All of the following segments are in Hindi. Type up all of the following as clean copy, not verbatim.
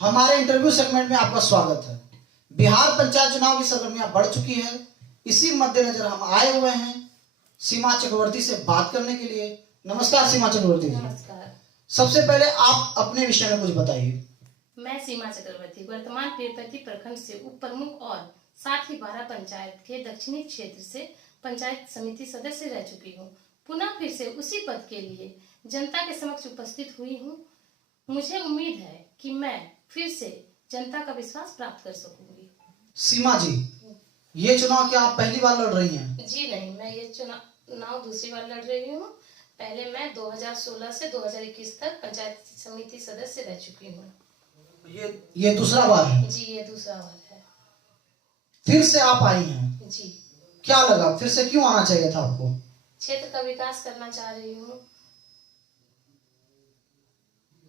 हमारे इंटरव्यू सेगमेंट में आपका स्वागत है। बिहार पंचायत चुनाव की सरगर्मियां बढ़ चुकी है। इसी मद्देनजर हम आए हुए हैं सीमा चक्रवर्ती से बात करने के लिए। नमस्कार सीमा चक्रवर्ती जी। नमस्कार। सबसे पहले आप अपने विषय में कुछ बताइए। मैं सीमा चक्रवर्ती वर्तमान पीरपैंती प्रखंड से उप प्रमुख और साथ ही 12 पंचायत के दक्षिणी क्षेत्र से पंचायत समिति सदस्य रह चुकी हूँ। पुनः फिर से उसी पद के लिए जनता के समक्ष उपस्थित हुई हूँ। मुझे उम्मीद है कि मैं फिर से जनता का विश्वास प्राप्त कर सकूंगी। सीमा जी, ये चुनाव क्या आप पहली बार लड़ रही हैं? जी नहीं, मैं ये चुनाव दूसरी बार लड़ रही हूँ। पहले मैं 2016 से 2021 तक पंचायत समिति सदस्य रह चुकी हूँ। ये दूसरा बार है? जी, ये दूसरा बार है। फिर से आप आई हैं? जी। क्या लगा, फिर से क्यों आना चाहिए था आपको? क्षेत्र का विकास करना चाह रही हूँ।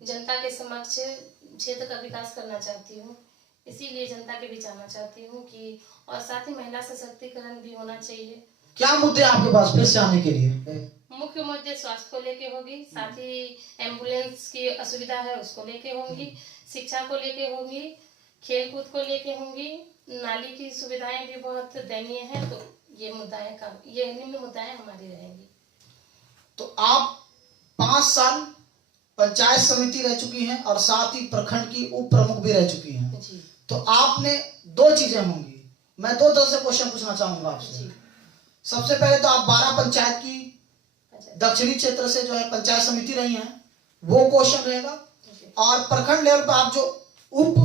जनता के समक्ष क्षेत्र का विकास करना चाहती हूँ, इसीलिए जनता के बीच आना चाहती हूँ कि और साथ ही महिला सशक्तिकरण भी होना चाहिए। क्या मुद्दे आपके पास फिर से आने के लिए? मुख्य मुद्दे स्वास्थ्य को लेके होगी, साथ ही एम्बुलेंस की असुविधा है उसको लेके होंगी, शिक्षा को लेके होंगी, खेल कूद को लेके होंगी, नाली की सुविधाएं भी बहुत दयनीय है। तो ये निम्न मुद्दाएं हमारी रहेंगी। तो आप 5 साल पंचायत समिति रह चुकी हैं और साथ ही प्रखंड की उप प्रमुख भी रह चुकी हैं। जी। तो आपने दो चीजें होंगी। मैं दो तरह से क्वेश्चन पूछना चाहूंगा आपसे। सबसे पहले तो आप 12 पंचायत की दक्षिणी क्षेत्र से जो है पंचायत समिति रही हैं, वो क्वेश्चन रहेगा। और प्रखंड लेवल पर आप जो उप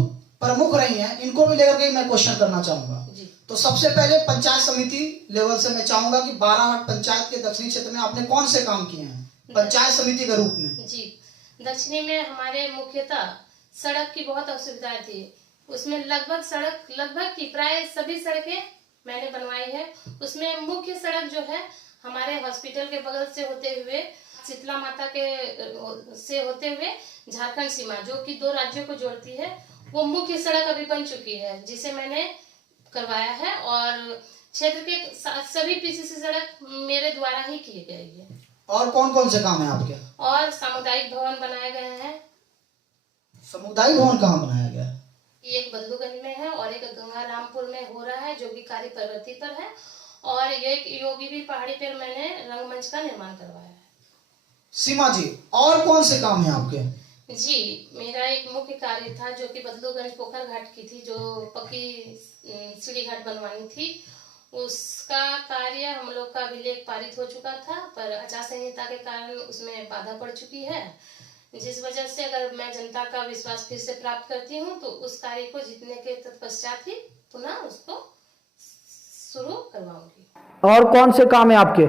प्रमुख रही हैं, इनको भी लेकर के मैं क्वेश्चन करना चाहूंगा। तो सबसे पहले पंचायत समिति लेवल से मैं चाहूंगा कि 12 पंचायत के दक्षिणी क्षेत्र में आपने कौन से काम किए हैं पंचायत समिति के रूप में? जी, दक्षिणी में हमारे मुख्यतः सड़क की बहुत असुविधा थी। उसमें लगभग की प्राय सभी सड़कें मैंने बनवाई है। उसमें मुख्य सड़क जो है हमारे हॉस्पिटल के बगल से होते हुए शीतला माता के से होते हुए झारखंड सीमा जो कि 2 राज्यों को जोड़ती है, वो मुख्य सड़क अभी बन चुकी है, जिसे मैंने करवाया है। और क्षेत्र के सभी पीसीसी सड़क मेरे द्वारा ही की गई है। और कौन कौन से काम है आपके? और सामुदायिक भवन बनाए गए हैं। सामुदायिक भवन कहाँ बनाया गया है? एक बदलूगंज में है और एक गंगारामपुर में हो रहा है, जो कि कार्य प्रगति पर है। और एक योगी पहाड़ी पर मैंने रंगमंच का निर्माण करवाया है। सीमा जी, और कौन से काम है आपके? जी, मेरा एक मुख्य कार्य था जो कि बदलूगंज पोखर घाट की थी, जो पक्की सीढ़ी घाट बनवानी थी। उसका कार्य हम लोग का अभिलेख पारित हो चुका था, पर आचार संहिता के कारण उसमें बाधा पड़ चुकी है, जिस वजह से अगर मैं जनता का विश्वास फिर से प्राप्त करती हूँ तो उस कार्य को जीतने के तत्पश्चात ही पुनः उसको शुरू करवाऊंगी। और कौन से काम है आपके?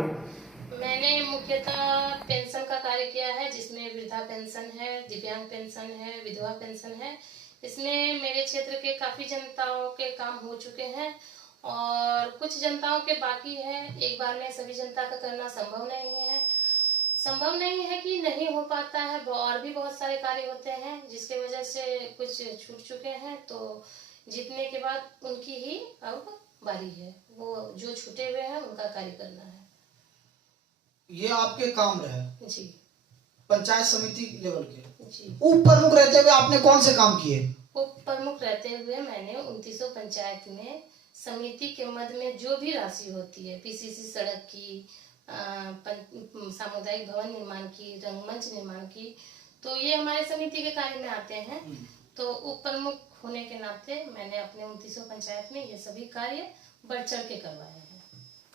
मैंने मुख्यतः पेंशन का कार्य किया है, जिसमें वृद्धा पेंशन है, दिव्यांग पेंशन है, विधवा पेंशन है। इसमें मेरे क्षेत्र के काफी जनताओं के काम हो चुके हैं और कुछ जनताओं के बाकी है। एक बार में सभी जनता का करना संभव नहीं है कि नहीं हो पाता है। और भी बहुत सारे कार्य होते हैं जिसके वजह से कुछ छूट चुके हैं, तो जीतने के बाद उनकी ही अब बारी है। वो जो छूटे हुए हैं उनका कार्य करना है। ये आपके काम रहे जी। पंचायत समिति लेवल के। जी। उप प्रमुख रहते हुए आपने कौन से काम किए? उप प्रमुख रहते हुए मैंने 2900 पंचायत में समिति के मद में जो भी राशि होती है, पीसीसी सड़क की, सामुदायिक भवन निर्माण की, रंगमंच निर्माण की, तो ये हमारे समिति के कार्य में आते हैं। तो उप प्रमुख होने के नाते मैंने अपने 2900 पंचायत में ये सभी कार्य बढ़ चढ़ के करवाए हैं।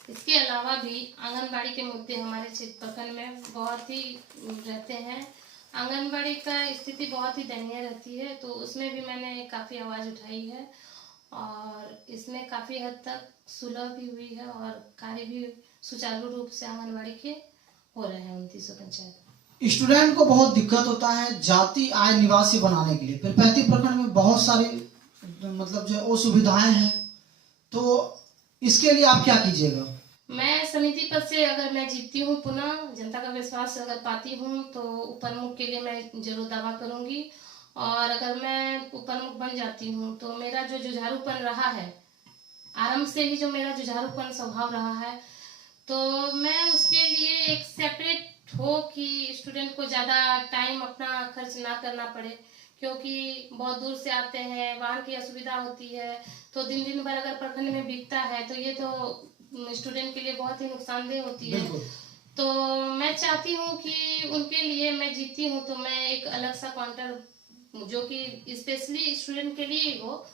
इसके अलावा भी आंगनबाड़ी के मुद्दे हमारे क्षेत्र प्रखंड में बहुत ही रहते हैं। आंगनबाड़ी का स्थिति बहुत ही दयनीय रहती है, तो उसमें भी मैंने काफ़ी आवाज़ उठाई है और इसमें काफ़ी हद तक सुलह भी हुई है और कार्य भी सुचारू रूप से आंगनबाड़ी के हो रहे हैं 2900 पंचायत। स्टूडेंट को बहुत दिक्कत होता है जाति आय निवासी बनाने के लिए। पीरपैंती प्रखंड में बहुत सारी मतलब जो असुविधाएं हैं, तो इसके लिए आप क्या कीजिएगा? मैं समिति पद से अगर मैं जीतती हूँ, पुनः जनता का विश्वास अगर पाती हूँ, तो उप प्रमुख के लिए मैं जरूर दावा करूंगी। और अगर मैं उप प्रमुख बन जाती हूँ तो मेरा जो जुझारूपन रहा है, आरंभ से ही जो मेरा जुझारूपन स्वभाव रहा है, तो मैं उसके लिए एक सेपरेट हो कि स्टूडेंट को ज़्यादा टाइम अपना खर्च ना करना पड़े, क्योंकि बहुत दूर से आते हैं, वाहन की असुविधा होती है, तो दिन दिन भर अगर प्रखंड में बिकता है तो ये तो स्टूडेंट के लिए बहुत ही नुकसानदेह होती है। तो मैं चाहती हूँ कि उनके लिए मैं जीतती हूँ तो मैं एक अलग सा काउंटर जो कि स्पेशली स्टूडेंट के लिए ही हो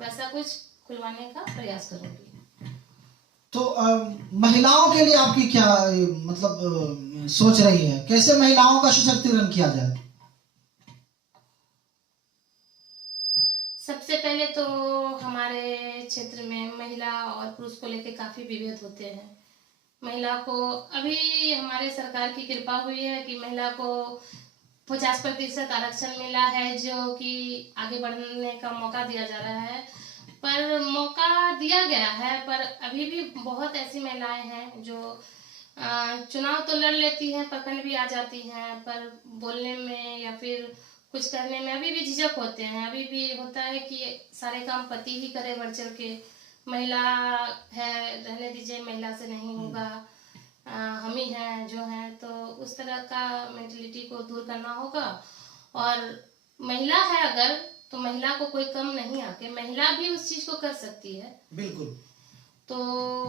वैसा कुछ खुलवाने का प्रयास करूंगी। तो महिलाओं के लिए आपकी क्या मतलब सोच रही है, कैसे महिलाओं का सशक्तिकरण किया जाए? सबसे पहले तो हमारे क्षेत्र में महिला और पुरुष को लेकर काफी विभेद होते हैं। महिला को अभी हमारे सरकार की कृपा हुई है कि महिला को 50% आरक्षण मिला है, जो कि आगे बढ़ने का मौका दिया जा रहा है। पर मौका दिया गया है, पर अभी भी बहुत ऐसी महिलाएं हैं जो चुनाव तो लड़ लेती हैं, प्रखंड भी आ जाती हैं, पर बोलने में या फिर कुछ करने में अभी भी झिझक होते हैं। अभी भी होता है कि सारे काम पति ही करे बढ़ चढ़ के, महिला है रहने दीजिए, महिला से नहीं होगा, हम ही हैं जो हैं। तो उस तरह का मेंटलिटी को दूर करना होगा। और महिला है अगर तो महिला को कोई कम नहीं आके महिला भी उस चीज को कर सकती है। बिल्कुल। तो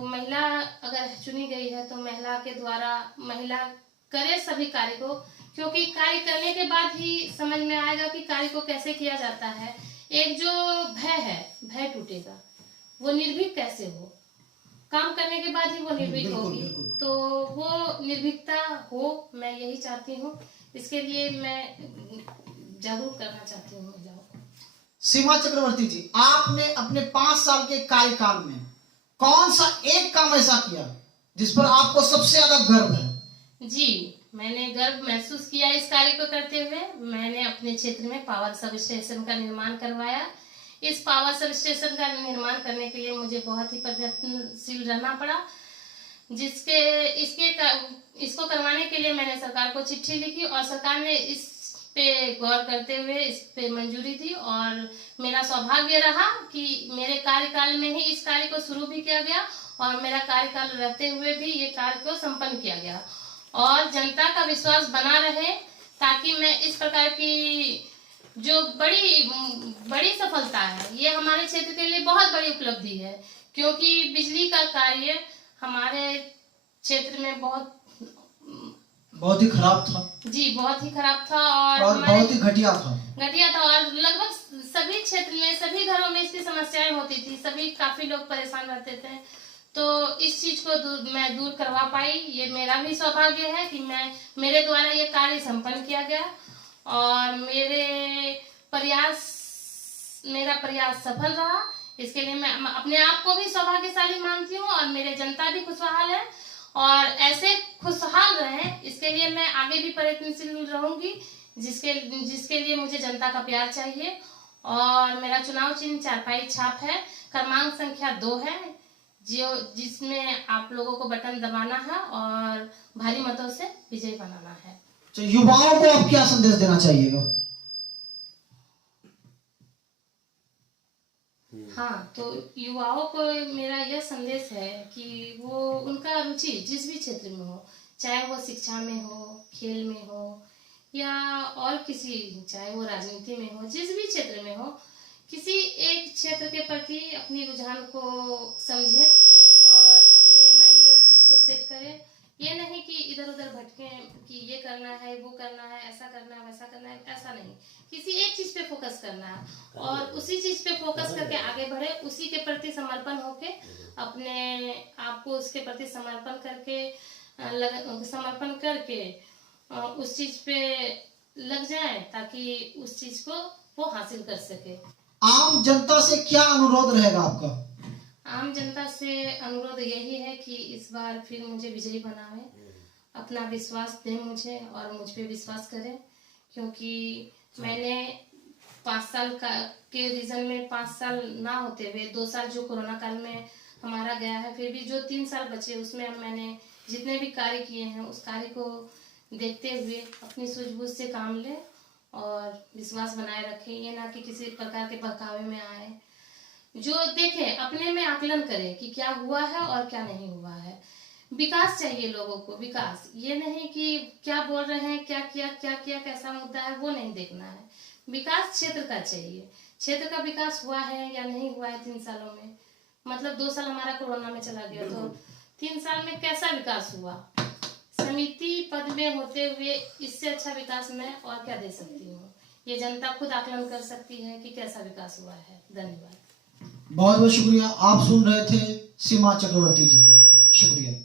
महिला अगर चुनी गई है तो महिला के द्वारा महिला करे सभी कार्य को, क्योंकि कार्य करने के बाद ही समझ में आएगा कि कार्य को कैसे किया जाता है। एक जो भय है, भय टूटेगा, वो निर्भीक कैसे हो, काम करने के बाद ही वो निर्भीक होगी। तो वो निर्भीकता हो, मैं यही चाहती हूँ। इसके लिए मैं जागरूक करना चाहती हूँ महिलाओं को। सीमा चक्रवर्ती जी, आपने अपने 5 साल के कार्यकाल में कौन सा एक काम ऐसा किया जिस पर आपको सबसे ज्यादा गर्व है? जी, मैंने गर्व महसूस किया इस कार्य को करते हुए। मैंने अपने क्षेत्र में पावर सब स्टेशन का निर्माण करवाया। इस पावर सब स्टेशन का निर्माण करने के लिए मुझे बहुत ही प्रयत्नशील रहना पड़ा, इसको करवाने के लिए मैंने सरकार को चिट्ठी लिखी और सरकार ने इस पे गौर करते हुए इस पे मंजूरी दी। और मेरा सौभाग्य रहा कि मेरे कार्यकाल में ही इस कार्य को शुरू भी किया गया और मेरा कार्यकाल रहते हुए भी ये कार्य को संपन्न किया गया। और जनता का विश्वास बना रहे ताकि मैं इस प्रकार की जो बड़ी सफलता है, ये हमारे क्षेत्र के लिए बहुत बड़ी उपलब्धि है। क्योंकि बिजली का कार्य हमारे क्षेत्र में बहुत ही खराब था। जी, बहुत ही खराब था और बहुत ही घटिया था और लगभग सभी क्षेत्र में सभी घरों में इसकी समस्याएं होती थी, सभी काफी लोग परेशान रहते थे। तो इस चीज को मैं दूर करवा पाई। ये मेरा भी सौभाग्य है कि मेरे द्वारा ये कार्य संपन्न किया गया और मेरा प्रयास सफल रहा। इसके लिए मैं अपने आप को भी सौभाग्यशाली मानती हूँ और मेरे जनता भी खुशहाल है और ऐसे खुशहाल रहें, इसके लिए मैं आगे भी प्रयत्नशील रहूंगी, जिसके लिए मुझे जनता का प्यार चाहिए। और मेरा चुनाव चिन्ह चारपाई छाप है, क्रमांक संख्या 2 है, जिसमें आप लोगों को बटन दबाना है और भारी मतों से विजयी बनाना है। तो युवाओं को आप क्या संदेश देना चाहिएगा? हाँ, तो युवाओं को मेरा यह संदेश है कि वो उनका रुचि जिस भी क्षेत्र में हो, चाहे वो शिक्षा में हो, खेल में हो या और चाहे वो राजनीति में हो, जिस भी क्षेत्र में हो, किसी एक क्षेत्र के प्रति अपनी रुझान को समझे और अपने माइंड में उस चीज को सेट करे। ये नहीं कि इधर उधर भटके कि ये करना है, वो करना है, ऐसा करना है, वैसा करना है, ऐसा नहीं। किसी एक चीज पे फोकस करना है और उसी चीज पे फोकस करके आगे बढ़े, उसी के प्रति समर्पण होके अपने आप को उसके प्रति समर्पण करके उस चीज पे लग जाए ताकि उस चीज को वो हासिल कर सके। आम जनता से क्या अनुरोध रहेगा आपका? आम जनता से अनुरोध यही है कि इस बार फिर मुझे विजयी बनावे, अपना विश्वास दे मुझे और मुझ पे विश्वास करें। क्योंकि मैंने 5 साल के रीजन में 5 साल ना होते हुए 2 साल जो कोरोना काल में हमारा गया है, फिर भी जो 3 साल बचे उसमें मैंने जितने भी कार्य किए हैं उस कार्य को देखते हुए अपनी सूझबूझ से काम ले और विश्वास बनाए रखें। ये ना कि किसी प्रकार के बहकावे में आए, जो देखे अपने में आकलन करे कि क्या हुआ है और क्या नहीं हुआ है। विकास चाहिए लोगों को, विकास, ये नहीं कि क्या बोल रहे हैं, क्या किया, कैसा मुद्दा है, वो नहीं देखना है। विकास क्षेत्र का चाहिए। क्षेत्र का विकास हुआ है या नहीं हुआ है 3 सालों में, मतलब 2 साल हमारा कोरोना में चला गया, तो 3 साल में कैसा विकास हुआ। समिति पद में होते हुए इससे अच्छा विकास मैं और क्या दे सकती हूँ, ये जनता खुद आकलन कर सकती है कि कैसा विकास हुआ है। धन्यवाद। बहुत बहुत शुक्रिया। आप सुन रहे थे सीमा चक्रवर्ती जी को। शुक्रिया।